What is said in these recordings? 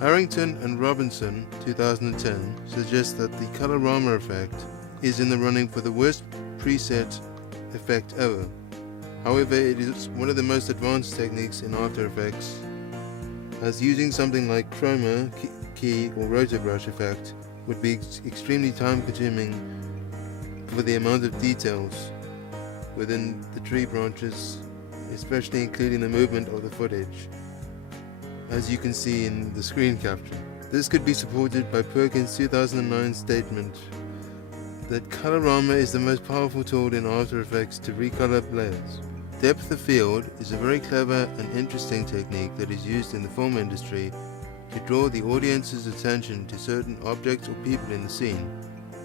Harrington and Robinson 2010 suggest that the colorama effect is in the running for the worst preset effect ever. However, it is one of the most advanced techniques in After Effects, as using something like chroma, key or rotor brush effect would be extremely time consuming for the amount of details within the tree branches, especially including the movement of the footage, as you can see in the screen capture. This could be supported by Perkins' 2009 statement that colorama is the most powerful tool in After Effects to recolor layers. Depth of field is a very clever and interesting technique that is used in the film industry to draw the audience's attention to certain objects or people in the scene,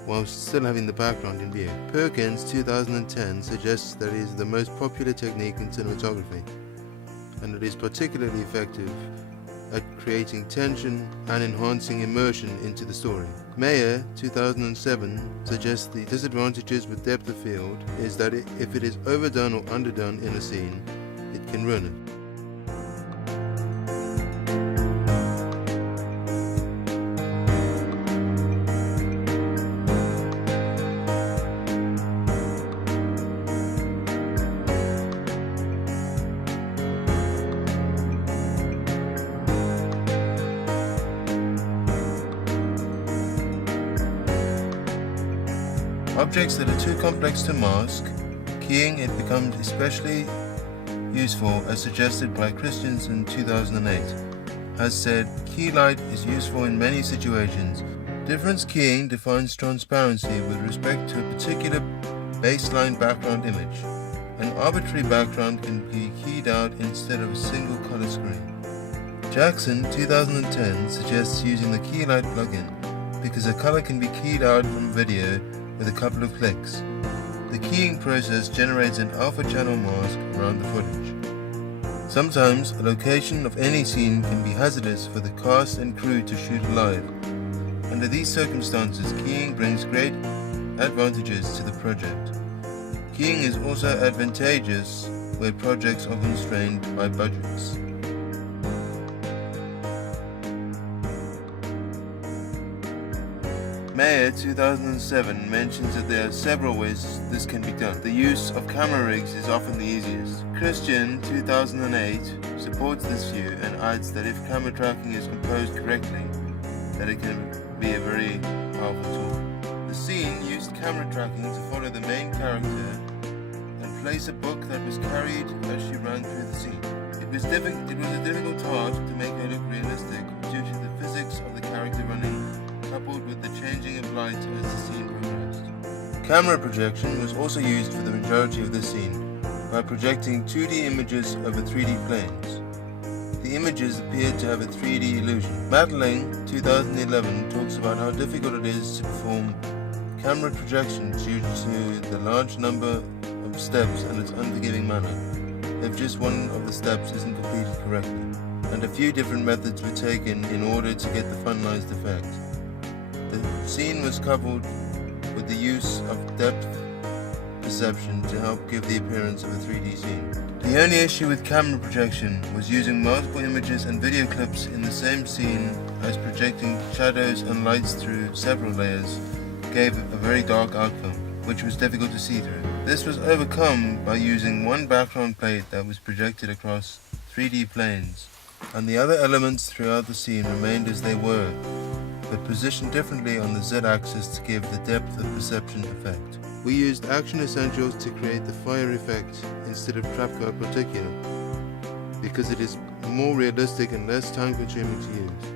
while still having the background in view. Perkins 2010 suggests that it is the most popular technique in cinematography, and it is particularly effective at creating tension and enhancing immersion into the story. Mayer 2007 suggests the disadvantages with depth of field is that if it is overdone or underdone in a scene, it can ruin it. Objects that are too complex to mask, keying it becomes especially useful, as suggested by Christians in 2008. As said, key light is useful in many situations. Difference keying defines transparency with respect to a particular baseline background image. An arbitrary background can be keyed out instead of a single color screen. Jackson 2010 suggests using the key light plugin because a color can be keyed out from video with a couple of clicks. The keying process generates an alpha channel mask around the footage. Sometimes a location of any scene can be hazardous for the cast and crew to shoot live. Under these circumstances, keying brings great advantages to the project. Keying is also advantageous where projects are constrained by budgets. Mayer 2007 mentions that there are several ways this can be done. The use of camera rigs is often the easiest. Christian 2008 supports this view and adds that if camera tracking is composed correctly, that it can be a very powerful tool. The scene used camera tracking to follow the main character and place a book that was carried as she ran through the scene. It was a difficult task to make her look realistic due to the physics of the character running, coupled with the changing of light as the scene progressed. Camera projection was also used for the majority of the scene by projecting 2D images over 3D planes. The images appeared to have a 3D illusion. Madeline 2011 talks about how difficult it is to perform camera projection due to the large number of steps and its unforgiving manner if just one of the steps isn't completed correctly, and a few different methods were taken in order to get the finalized effect. The scene was coupled with the use of depth perception to help give the appearance of a 3D scene. The only issue with camera projection was using multiple images and video clips in the same scene, as projecting shadows and lights through several layers gave a very dark outcome, which was difficult to see through. This was overcome by using one background plate that was projected across 3D planes, and the other elements throughout the scene remained as they were, but positioned differently on the Z-axis to give the depth of perception effect. We used Action Essentials to create the fire effect instead of Trapcar Particular, because it is more realistic and less time consuming to use.